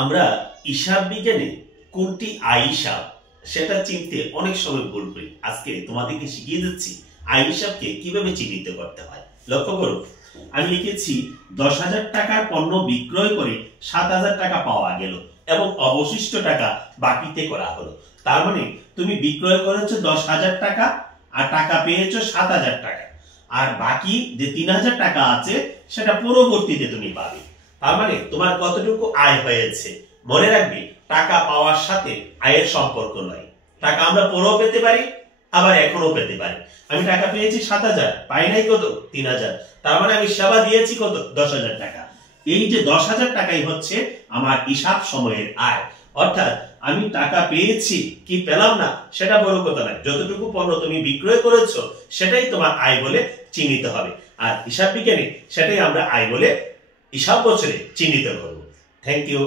আমরা হিসাব বিজ্ঞানে কোনটি আয় হিসাব সেটা চিনতে অনেক সময় ভুল করি। আজকে তোমাদেরকে শিখিয়ে দিচ্ছি আয় হিসাবকে কিভাবে চিহ্নিত করতে হয়। লক্ষ্য করো, আমি লিখেছি 10,000 টাকার পণ্য বিক্রয় করে 7,000 টাকা পাওয়া গেল এবং অবশিষ্ট টাকা বাকিতে করা হলো। তার মানে তুমি বিক্রয় করেছো 10,000 টাকা আর টাকা পেয়েছো 7,000 টাকা, আর বাকি যে 3,000 টাকা আছে সেটা পরবর্তীতে তুমি পাবে। তার মানে তোমার কতটুকু আয় হয়েছে। মনে রাখবে, টাকা পাওয়ার সাথে আয়ের সম্পর্ক নয়। টাকা আমরা পরেও পেতে পারি, আবার এখনো পেতে পারি। আমি টাকা পেয়েছি 7,000, পাই নাই কত 3,000, তার মানে আমি সেবা দিয়েছি কত 10,000 টাকা। এই যে 10,000 টাকাই হচ্ছে আমার হিসাব সময়ের আয়। অর্থাৎ আমি টাকা পেয়েছি কি পেলাম না সেটা বড় কথা নয়, যতটুকু পণ্য তুমি বিক্রয় করেছো সেটাই তোমার আয় বলে চিহ্নিত হবে। আর হিসাব বিজ্ঞানে সেটাই আমরা আয় বলে হিসাব বছরে চিহ্নিত করব। Thank you.